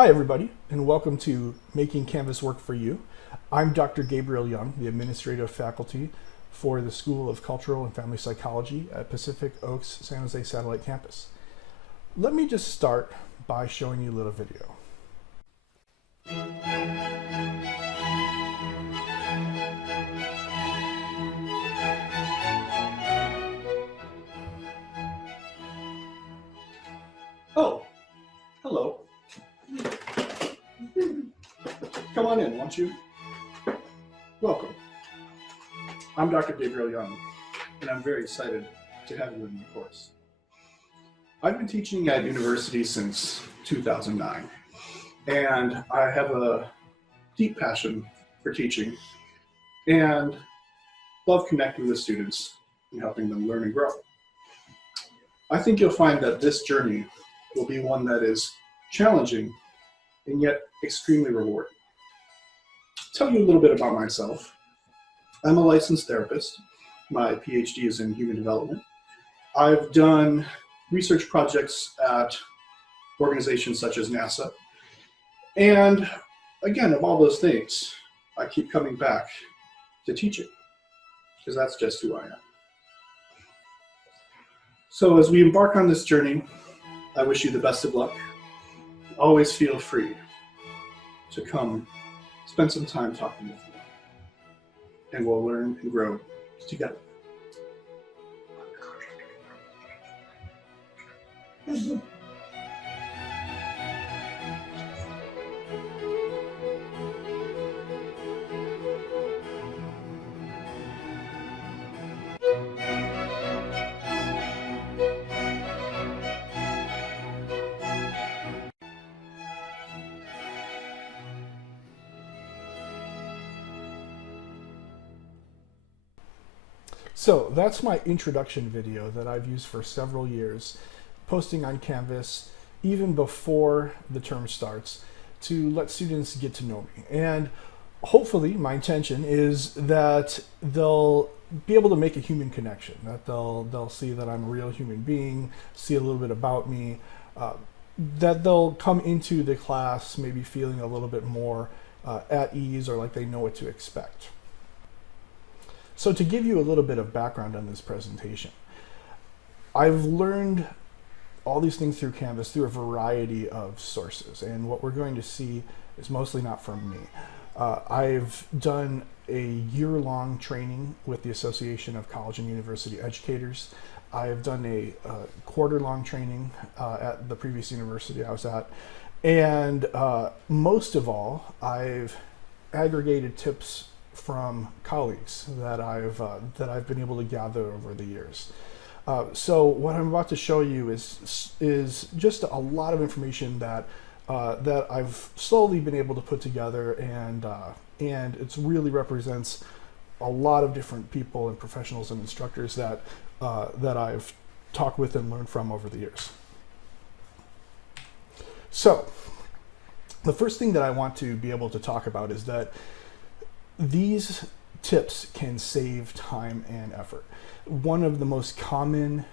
Hi everybody, and welcome to Making Canvas Work for You. I'm Dr. Gabriel Young, the administrative faculty for the School of Cultural and Family Psychology at Pacific Oaks San Jose Satellite Campus. Let me just start by showing you a little video. Oh, hello. Come on in, won't you? Welcome. I'm Dr. Gabriel Young, and I'm very excited to have you in the course. I've been teaching at university since 2009, and I have a deep passion for teaching and love connecting with students and helping them learn and grow. I think you'll find that this journey will be one that is challenging and yet extremely rewarding. Tell you a little bit about myself. I'm a licensed therapist. My PhD is in human development. I've done research projects at organizations such as NASA. And again, of all those things, I keep coming back to teaching because that's just who I am. So as we embark on this journey, I wish you the best of luck. Always feel free to come spend some time talking with me, and we'll learn and grow together. So that's my introduction video that I've used for several years, posting on Canvas even before the term starts to let students get to know me. And hopefully my intention is that they'll be able to make a human connection, that they'll see that I'm a real human being, see a little bit about me, that they'll come into the class maybe feeling a little bit more at ease or like they know what to expect. So to give you a little bit of background on this presentation, I've learned all these things through Canvas through a variety of sources, and what we're going to see is mostly not from me. I've done a year-long training with the Association of College and University Educators. I've done a quarter-long training at the previous university I was at, and most of all, I've aggregated tips from colleagues that I've been able to gather over the years. So what I'm about to show you is just a lot of information that I've slowly been able to put together, and it really represents a lot of different people and professionals and instructors that I've talked with and learned from over the years. So the first thing that I want to be able to talk about is that these tips can save time and effort. One of the most common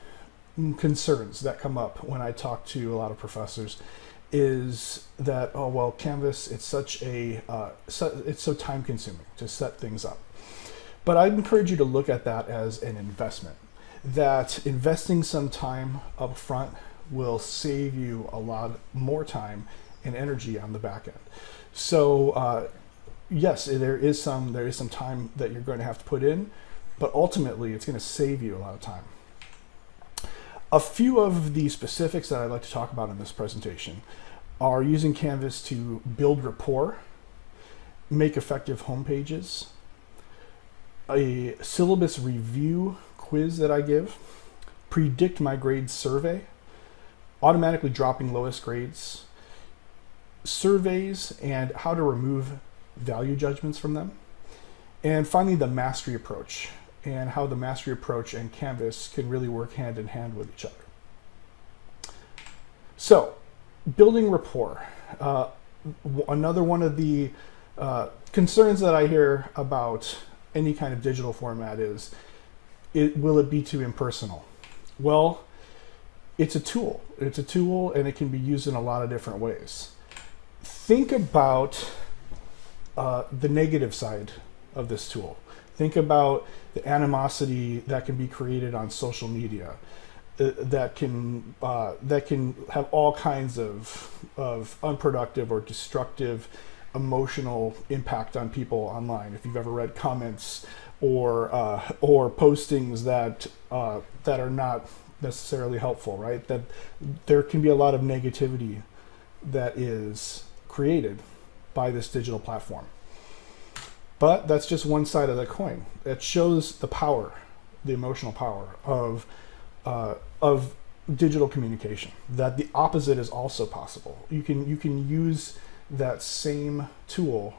concerns that come up when I talk to a lot of professors is that, oh well, Canvas, it's it's so time consuming to set things up. But I'd encourage you to look at that as an investment, that investing some time up front will save you a lot more time and energy on the back end. So yes, there is some time that you're going to have to put in, but ultimately it's going to save you a lot of time. A few of the specifics that I'd like to talk about in this presentation are using Canvas to build rapport, make effective home pages, a syllabus review quiz that I give, predict my grades survey, automatically dropping lowest grades, surveys and how to remove value judgments from them, and finally the mastery approach and how the mastery approach and Canvas can really work hand in hand with each other. So building rapport, another one of the concerns that I hear about any kind of digital format is, will it be too impersonal? Well, it's a tool and it can be used in a lot of different ways. think about the negative side of this tool. Think about the animosity that can be created on social media, that can have all kinds of unproductive or destructive emotional impact on people online. If you've ever read comments or postings that are not necessarily helpful, right? That there can be a lot of negativity that is created by this digital platform. But that's just one side of the coin. It shows the power, the emotional power of digital communication, that the opposite is also possible. You can use that same tool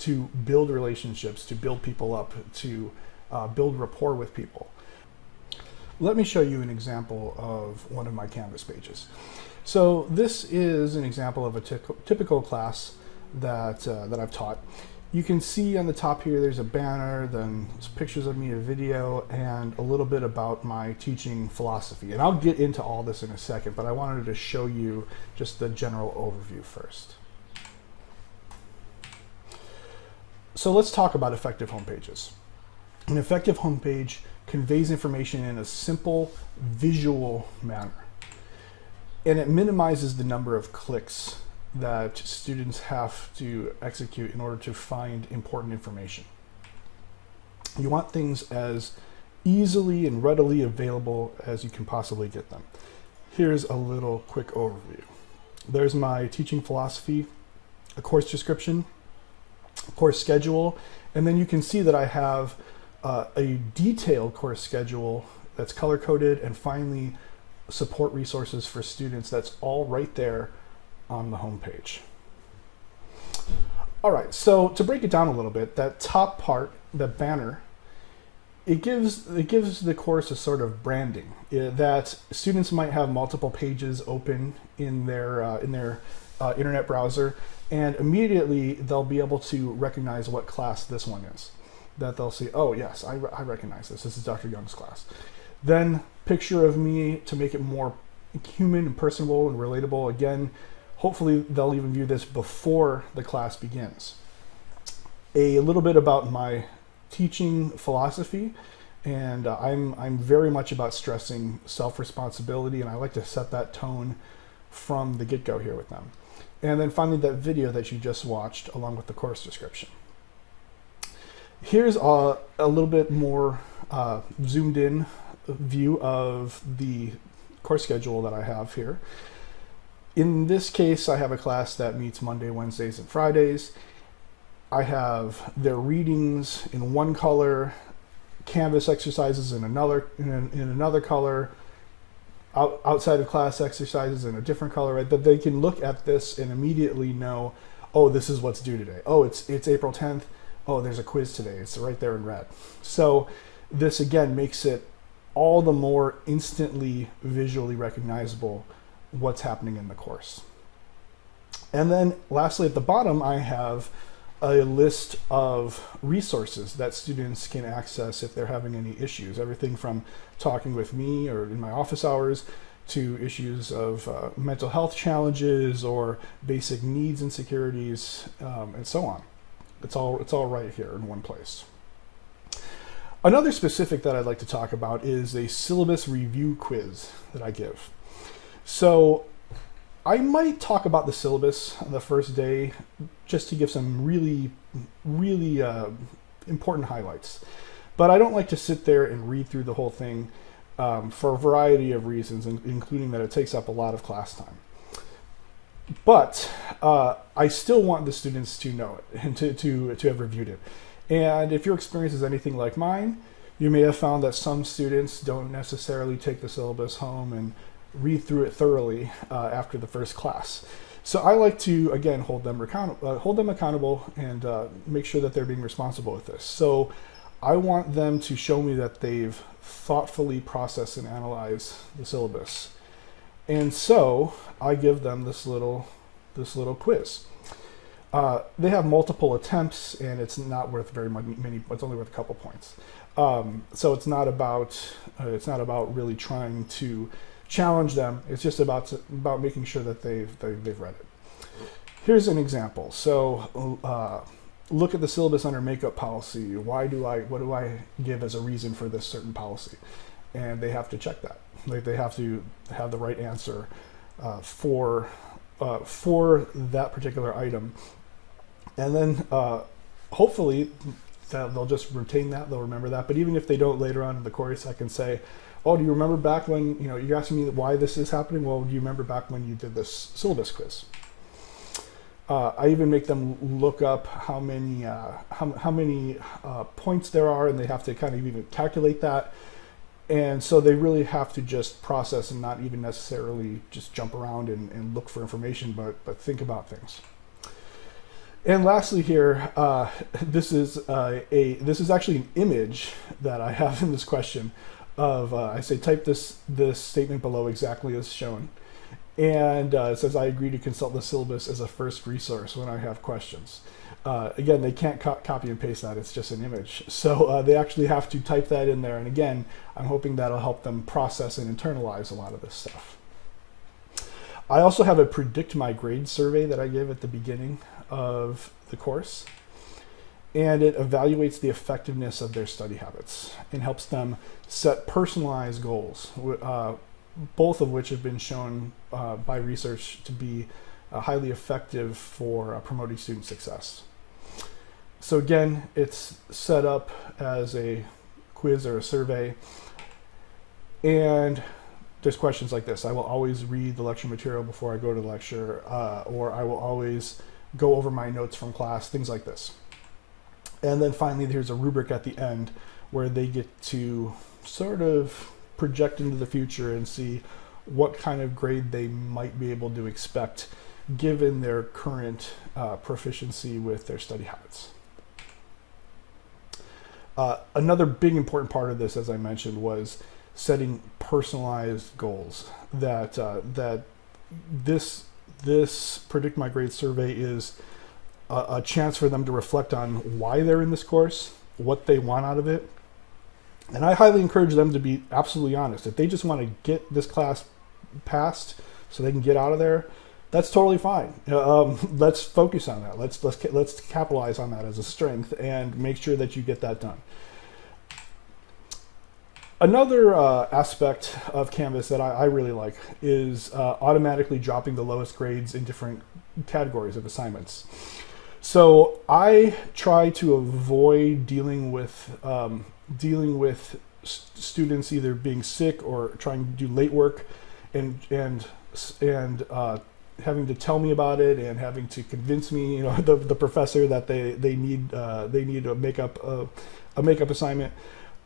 to build relationships, to build people up, to build rapport with people. Let me show you an example of one of my Canvas pages. So this is an example of a typical class that I've taught. You can see on the top here there's a banner, then pictures of me, a video, and a little bit about my teaching philosophy. And I'll get into all this in a second, but I wanted to show you just the general overview first. So let's talk about effective homepages. An effective homepage conveys information in a simple visual manner, and it minimizes the number of clicks that students have to execute in order to find important information. You want things as easily and readily available as you can possibly get them. Here's a little quick overview. There's my teaching philosophy, a course description, a course schedule, and then you can see that I have a detailed course schedule that's color-coded, and finally support resources for students. That's all right there on the home page. All right, so to break it down a little bit, that top part, the banner, it gives the course a sort of branding that students might have multiple pages open in their internet browser, and immediately they'll be able to recognize what class this one is. That they'll see, oh yes, I recognize this. This is Dr. Young's class. Then picture of me to make it more human and personable and relatable. Again, hopefully they'll even view this before the class begins. A little bit about my teaching philosophy, and I'm very much about stressing self-responsibility, and I like to set that tone from the get-go here with them. And then finally, that video that you just watched along with the course description. Here's a little bit more zoomed in view of the course schedule that I have here. In this case, I have a class that meets Monday, Wednesdays, and Fridays. I have their readings in one color, Canvas exercises in another color, outside of class exercises in a different color, right? That they can look at this and immediately know, oh, this is what's due today. Oh, it's April 10th. Oh, there's a quiz today. It's right there in red. So this again makes it all the more instantly visually recognizable what's happening in the course. And then lastly, at the bottom, I have a list of resources that students can access if they're having any issues. Everything from talking with me or in my office hours to issues of mental health challenges or basic needs insecurities, and so on. It's all right here in one place. Another specific that I'd like to talk about is a syllabus review quiz that I give. So I might talk about the syllabus on the first day just to give some really important highlights. But I don't like to sit there and read through the whole thing for a variety of reasons, including that it takes up a lot of class time. But I still want the students to know it and to have reviewed it. And if your experience is anything like mine, you may have found that some students don't necessarily take the syllabus home and read through it thoroughly after the first class. So I like to, again, hold them accountable and make sure that they're being responsible with this. So I want them to show me that they've thoughtfully processed and analyzed the syllabus. And so I give them this little quiz. They have multiple attempts, and it's not worth very many. It's only worth a couple points. So it's not about really trying to challenge them. It's just about making sure that they've read it. Here's an example. So look at the syllabus under makeup policy. What do I give as a reason for this certain policy? And they have to check that. Like, they have to have the right answer for that particular item. And then hopefully they'll just retain that, they'll remember that. But even if they don't later on in the course, I can say, oh, do you remember back when, you're asking me why this is happening? Well, do you remember back when you did this syllabus quiz? I even make them look up how many points there are, and they have to kind of even calculate that. And so they really have to just process and not even necessarily just jump around and look for information, but think about things. And lastly here, this is actually an image that I have in this question of, I say type this statement below exactly as shown. And it says, I agree to consult the syllabus as a first resource when I have questions. Again, they can't copy and paste that, it's just an image. So they actually have to type that in there. And again, I'm hoping that'll help them process and internalize a lot of this stuff. I also have a predict my grade survey that I give at the beginning of the course. And it evaluates the effectiveness of their study habits and helps them set personalized goals, both of which have been shown by research to be highly effective for promoting student success. So again, it's set up as a quiz or a survey, and there's questions like this. I will always read the lecture material before I go to the lecture, or I will always go over my notes from class, things like this. And then finally, there's a rubric at the end where they get to sort of project into the future and see what kind of grade they might be able to expect given their current proficiency with their study habits. Another big important part of this, as I mentioned, was setting personalized goals. That this Predict My Grade survey is a chance for them to reflect on why they're in this course, what they want out of it. And I highly encourage them to be absolutely honest. If they just want to get this class passed so they can get out of there, that's totally fine. Let's focus on that. Let's capitalize on that as a strength and make sure that you get that done. Another aspect of Canvas that I really like is automatically dropping the lowest grades in different categories of assignments. So I try to avoid dealing with students either being sick or trying to do late work and having to tell me about it and having to convince me, the professor that they need a makeup assignment.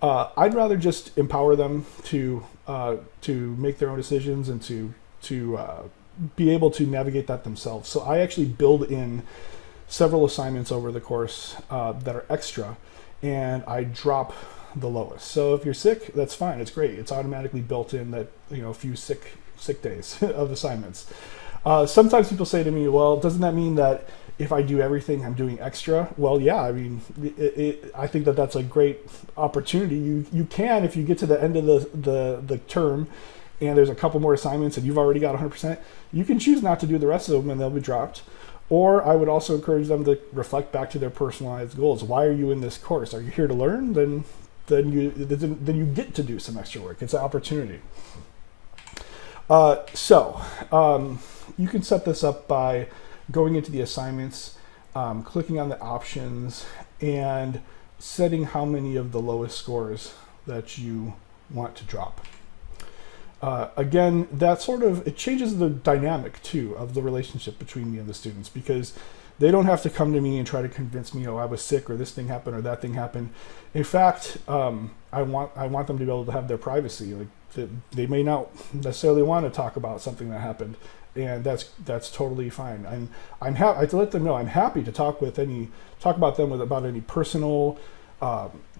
I'd rather just empower them to make their own decisions and to be able to navigate that themselves. So I actually build in several assignments over the course that are extra, and I drop the lowest. So if you're sick, that's fine. It's great. It's automatically built in that a few sick days of assignments. Sometimes people say to me, well, doesn't that mean that if I do everything, I'm doing extra? Well, yeah, I mean, I think that that's a great opportunity. You can, if you get to the end of the term and there's a couple more assignments and you've already got 100%, you can choose not to do the rest of them and they'll be dropped. Or I would also encourage them to reflect back to their personalized goals. Why are you in this course? Are you here to learn? Then you get to do some extra work. It's an opportunity. You can set this up by going into the assignments, clicking on the options, and setting how many of the lowest scores that you want to drop. Again, that it changes the dynamic too of the relationship between me and the students, because they don't have to come to me and try to convince me, I was sick or this thing happened or that thing happened. In fact, I want them to be able to have their privacy. Like they may not necessarily want to talk about something that happened, and that's totally fine. I'm happy to let them know I'm happy to talk about any personal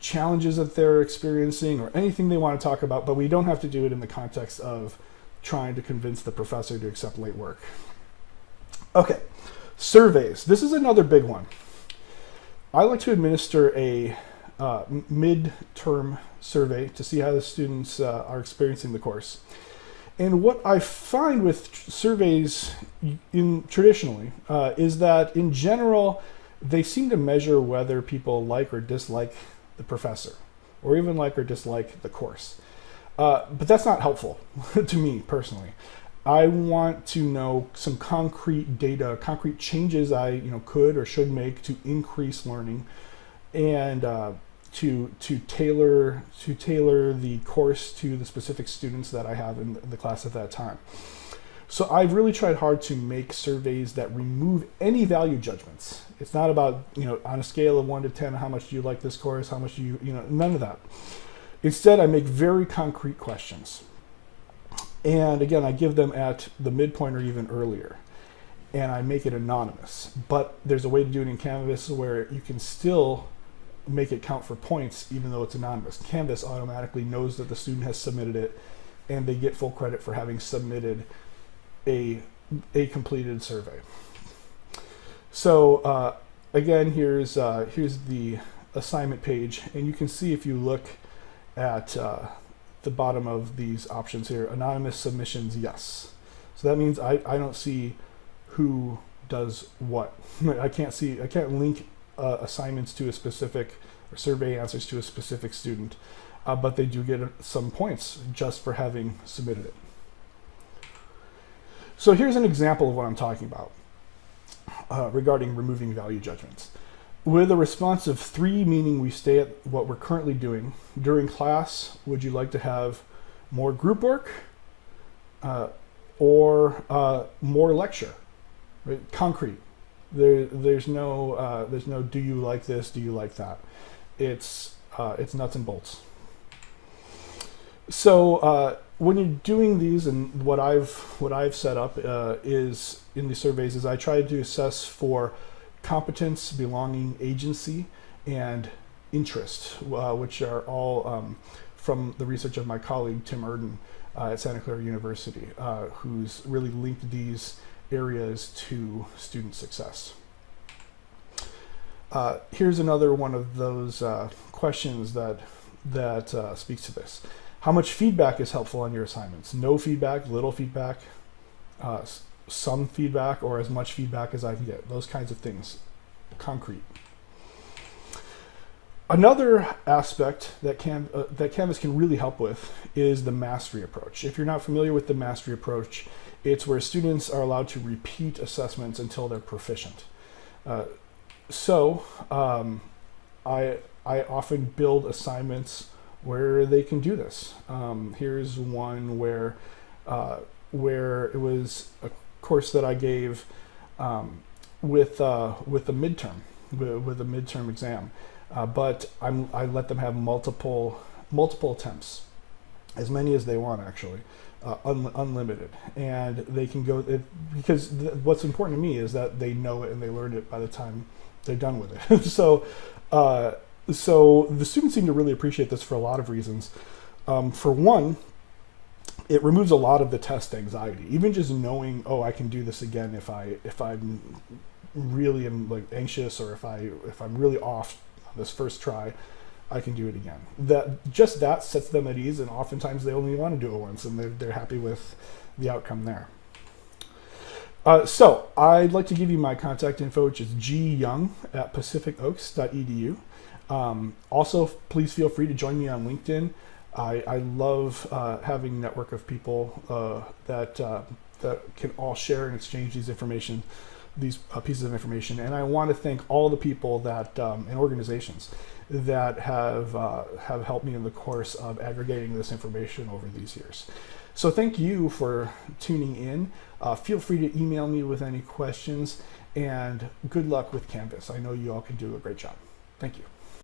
challenges that they're experiencing or anything they want to talk about, but we don't have to do it in the context of trying to convince the professor to accept late work. Okay, surveys. This is another big one. I like to administer a midterm survey to see how the students are experiencing the course. And what I find with surveys traditionally is that in general, they seem to measure whether people like or dislike the professor, or even like or dislike the course. But that's not helpful to me personally. I want to know some concrete data, concrete changes I could or should make to increase learning, and to tailor the course to the specific students that I have in the class at that time. So I've really tried hard to make surveys that remove any value judgments. It's not about, on a scale of 1 to 10, how much do you like this course? How much do you, none of that. Instead, I make very concrete questions. And again, I give them at the midpoint or even earlier. And I make it anonymous. But there's a way to do it in Canvas where you can still make it count for points even though it's anonymous. Canvas automatically knows that the student has submitted it, and they get full credit for having submitted a completed survey. So again, here's the assignment page, and you can see if you look at the bottom of these options here, anonymous submissions, yes. So that means I don't see who does what. I can't link assignments to a specific, or survey answers to a specific student, but they do get some points just for having submitted it. So here's an example of what I'm talking about regarding removing value judgments. With a response of 3, meaning we stay at what we're currently doing, during class, would you like to have more group work or more lecture? Right? Concrete. There's no do you like this, do you like that? It's nuts and bolts. So when you're doing these, and what I've set up is in these surveys is I try to assess for competence, belonging, agency, and interest, which are all from the research of my colleague Tim Erden at Santa Clara University, who's really linked these areas to student success. Here's another one of those questions that speaks to this. How much feedback is helpful on your assignments? No feedback, little feedback, some feedback, or as much feedback as I can get. Those kinds of things, concrete. Another aspect that Canvas can really help with is the mastery approach. If you're not familiar with the mastery approach, it's where students are allowed to repeat assessments until they're proficient. I often build assignments where they can do this. Here's one where it was a course that I gave with a midterm exam, but I let them have multiple attempts, as many as they want actually, unlimited, and they can go because what's important to me is that they know it and they learn it by the time they're done with it. So the students seem to really appreciate this for a lot of reasons. For one, it removes a lot of the test anxiety. Even just knowing, oh, I can do this again if I'm really like anxious, or if I'm really off on this first try, I can do it again. That sets them at ease, and oftentimes they only want to do it once, and they're happy with the outcome there. So I'd like to give you my contact info, which is gyoung@pacificoaks.edu. Also, please feel free to join me on LinkedIn. I love having a network of people that can all share and exchange these pieces of information. And I want to thank all the people that and organizations that have helped me in the course of aggregating this information over these years. So thank you for tuning in. Feel free to email me with any questions, and good luck with Canvas. I know you all can do a great job. Thank you.